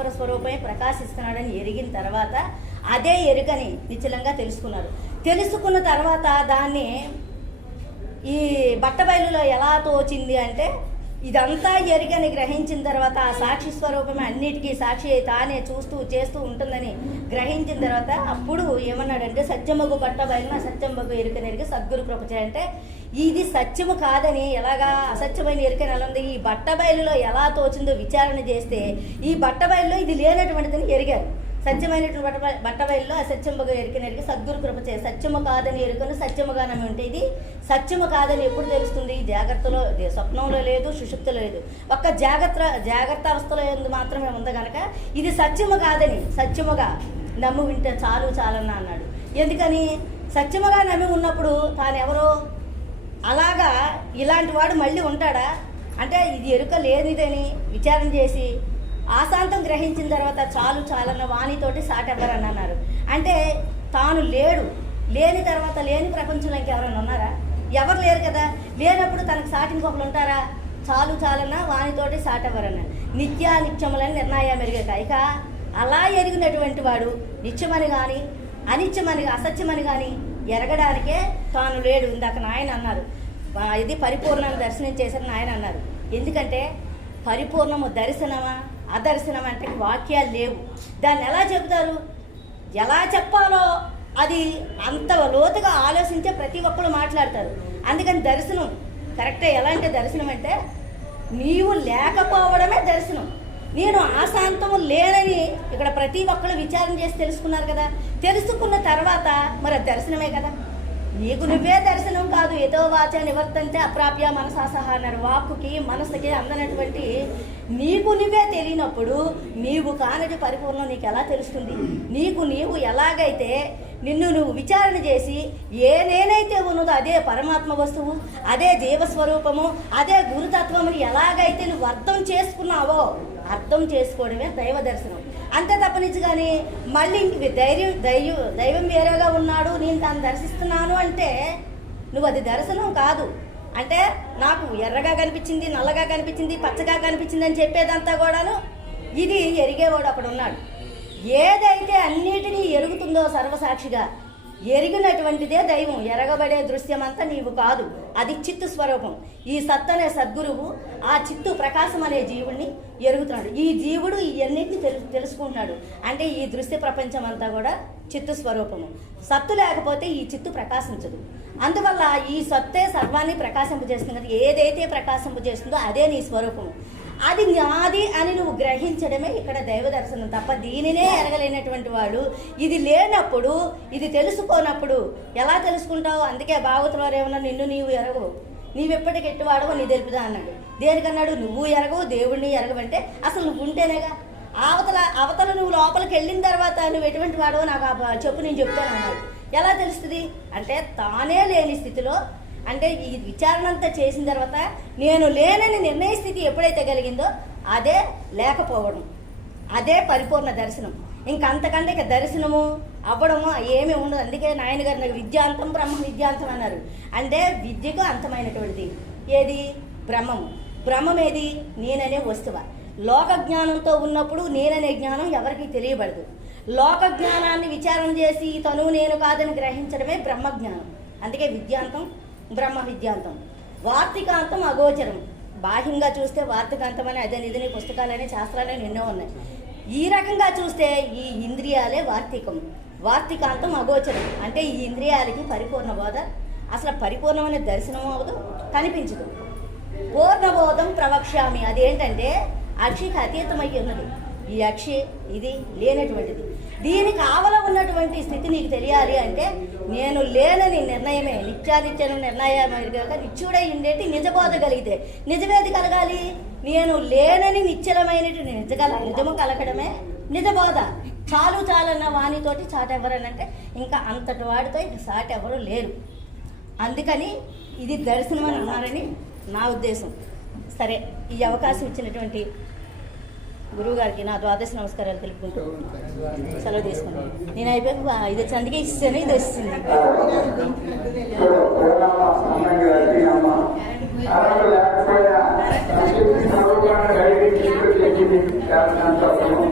ఈశ్వర స్వరూపమే ప్రకాశిస్తున్నాడని ఎరిగిన తర్వాత అదే ఎరుకని నిశ్చలంగా తెలుసుకున్నారు. తెలుసుకున్న తర్వాత దాన్ని ఈ బట్టబయలులో ఎలా తోచింది అంటే, ఇదంతా ఎరుగని గ్రహించిన తర్వాత ఆ సాక్షి స్వరూపమే అన్నిటికీ సాక్షి తానే చూస్తూ చేస్తూ ఉంటుందని గ్రహించిన తర్వాత అప్పుడు ఏమన్నాడంటే, సత్యమగు బట్టబయలున సత్యమగు ఎరుకనెరిగి సద్గురు కృపచే. అంటే ఇది సత్యము కాదని ఎలాగా అసత్యమైన ఎరుకని ఎలా ఉంది, ఈ బట్టబయలులో ఎలా తోచిందో విచారణ చేస్తే ఈ బట్టబయలులో ఇది లేనటువంటిదని ఎరిగారు. సత్యమైనటువంటి బట్టబయలులో అసత్యముగా ఎరుకనెరిగి సద్గురు కృపచే. సత్యము కాదని ఎరుకను సత్యముగా నమ్మి ఉంటే ఇది సత్యము కాదని ఎప్పుడు తెలుస్తుంది? జాగ్రత్తలో, స్వప్నంలో లేదు, సుషుప్తిలో లేదు, ఒక్క జాగ్రత్త అవస్థలో మాత్రమే ఉంది కనుక ఇది సత్యము కాదని సత్యముగా నమ్మి వింటే చాలన్నా అన్నాడు. ఎందుకని? సత్యముగా నమ్మి ఉన్నప్పుడు తానెవరో అలాగా ఇలాంటి వాడు మళ్ళీ ఉంటాడా అంటే ఇది ఎరుక లేనిదని విచారణ చేసి ఆశాంతం గ్రహించిన తర్వాత చాలన్న వాణితోటి సాటెవ్వరని అన్నారు. అంటే తాను లేని తర్వాత లేని ప్రపంచంలో ఇంకెవరన్నా ఉన్నారా? ఎవరు లేరు కదా. లేనప్పుడు తనకు సాటి ఇంకొకరు ఉంటారా? చాలన్న వాణితోటి సాటెవ్వరన్నారు. నిత్యానిత్యములని నిర్ణయం ఎరిగాక ఇక అలా ఎరిగినటువంటి వాడు నిత్యమని కానీ అనిత్యమని అసత్యమని కానీ ఎరగడానికే తాను లేడు. ఇందాక నాయన అన్నారు ఇది పరిపూర్ణాన్ని దర్శనం చేశారని ఆయన అన్నారు. ఎందుకంటే పరిపూర్ణము దర్శనమా అదర్శనం అంటే వాక్యాలు లేవు. దాన్ని ఎలా చెబుతారు? ఎలా చెప్పాలో అది అంత లోతుగా ఆలోచించే ప్రతి ఒక్కరు మాట్లాడతారు. అందుకని దర్శనం కరెక్టే. ఎలా అంటే దర్శనం అంటే నీవు లేకపోవడమే దర్శనం. నేను ఆశాంతము లేనని ఇక్కడ ప్రతి ఒక్కరు విచారణ చేసి తెలుసుకున్నారు కదా. తెలుసుకున్న తర్వాత మరి దర్శనమే కదా. నీకు నువ్వే దర్శనం కాదు. ఏదో వాచ నివర్తంతే అప్రాప్య మనసాసహ అన్నారు. వాక్కుకి మనసుకి అందనటువంటి నీకు నువ్వే తెలియనప్పుడు నీవు కానటి పరిపూర్ణం నీకు ఎలా తెలుస్తుంది? నీవు ఎలాగైతే నిన్ను నువ్వు విచారణ చేసి నేనైతే ఉన్నదో అదే పరమాత్మ వస్తువు, అదే జీవస్వరూపము, అదే గురుతత్వముని ఎలాగైతే నువ్వు అర్థం చేసుకున్నావో అర్థం చేసుకోవడమే దైవ దర్శనం. అంతే తప్పనించి కానీ మళ్ళీ ఇంక దైవం వేరేగా ఉన్నాడు నేను తాను దర్శిస్తున్నాను అంటే నువ్వు అది దర్శనం కాదు. అంటే నాకు ఎర్రగా కనిపించింది, నల్లగా కనిపించింది, పచ్చగా కనిపించింది అని చెప్పేదంతా కూడాను ఇది ఎరిగేవాడు అక్కడ ఉన్నాడు. ఏదైతే అన్నిటినీ ఎరుగుతుందో సర్వసాక్షిగా ఎరిగినటువంటిదే దైవం. ఎరగబడే దృశ్యమంతా నీవు కాదు, అది చిత్తు స్వరూపం. ఈ సత్ అనే సద్గురువు ఆ చిత్తు ప్రకాశం అనే జీవుడిని ఎరుగుతున్నాడు. ఈ జీవుడు ఇవన్నిటిని తెలుసుకుంటున్నాడు. అంటే ఈ దృశ్య ప్రపంచం అంతా కూడా చిత్తు స్వరూపము. సత్తు లేకపోతే ఈ చిత్తు ప్రకాశించదు. అందువల్ల ఈ సత్తే సర్వాన్ని ప్రకాశింపజేస్తుంది కదా. ఏదైతే ప్రకాశింపజేస్తుందో అదే నీ స్వరూపము. అది నాది అని నువ్వు గ్రహించడమే ఇక్కడ దైవ దర్శనం తప్ప దీనినే ఎరగలేనటువంటి వాడు ఇది లేనప్పుడు, ఇది తెలుసుకోనప్పుడు ఎలా తెలుసుకుంటావు? అందుకే భాగవతుల వారు ఏమన్నా నిన్ను నీవు ఎరగవు, నీవెప్పటికి ఎట్టువాడవో నీ తెలుపుదా అన్నాడు. దేనికన్నాడు? నువ్వు ఎరగవు, దేవుడిని ఎరగవంటే అసలు నువ్వు ఉంటేనేగా. అవతల నువ్వు లోపలికి వెళ్ళిన తర్వాత నువ్వు ఎటువంటి వాడవో నాకు చెప్పు, నేను చెప్తాను అన్నాడు. ఎలా తెలుస్తుంది అంటే తానే లేని స్థితిలో, అంటే ఈ విచారణ అంతా చేసిన తర్వాత నేను లేనని నిర్ణయ స్థితి ఎప్పుడైతే కలిగిందో అదే లేకపోవడం, అదే పరిపూర్ణ దర్శనం. ఇంకంతకంటే ఇక దర్శనము అవ్వడము ఏమీ ఉండదు. అందుకే నాయన గారు నాకు విద్యాంతం బ్రహ్మ విద్యాంతం అన్నారు. అంటే విద్యకు అంతమైనటువంటిది ఏది? బ్రహ్మము. బ్రహ్మం ఏది? నేననే వస్తువ. లోక జ్ఞానంతో ఉన్నప్పుడు నేననే జ్ఞానం ఎవరికి తెలియబడదు. లోక జ్ఞానాన్ని విచారణ చేసి తను నేను కాదని గ్రహించడమే బ్రహ్మజ్ఞానం. అందుకే విద్యాంతం బ్రహ్మ విద్యాంతం. వార్తికాంతం అగోచరం. బాహ్యంగా చూస్తే వార్తికాంతం అని అదే నిధిని పుస్తకాలని శాస్త్రాలని ఎన్నో ఉన్నాయి. ఈ రకంగా చూస్తే ఈ ఇంద్రియాలే వార్తికం. వార్తికాంతం అగోచరం అంటే ఈ ఇంద్రియాలకి పరిపూర్ణ బోధ, అసలు పరిపూర్ణమైన దర్శనం అవ్వదు, కనిపించదు. పూర్ణబోధం ప్రవక్ష్యామి. అదేంటంటే అక్షికి అతీతమై ఉన్నది. ఈ అక్షి ఇది లేనటువంటిది. దీనికి ఆవల ఉన్నటువంటి స్థితి నీకు తెలియాలి అంటే నేను లేనని నిర్ణయమే నిత్యానిత్యం నిర్ణయం నిత్యుడై ఉండేటి నిజబోధ కలిగితే. నిజమేది కలగాలి? నేను లేనని నిశ్చలమైనటువంటి నిజము కలగడమే నిజబోధ. చాలన్న వాణితోటి చాటెవరనంటే ఇంకా అంతటి వాడితో ఇక సాటెవరు లేరు. అందుకని ఇది దర్శనం అని అన్నారని నా ఉద్దేశం. సరే, ఈ అవకాశం ఇచ్చినటువంటి గురువు గారికి నా ద్వాదశ నమస్కారాలు తెలుపుకుంటూ సెలవు తీసుకున్నాను. నేను అయిపోయాక ఇది అందుకే ఇస్తాను, ఇది వస్తుంది. శాసనసభ్యులు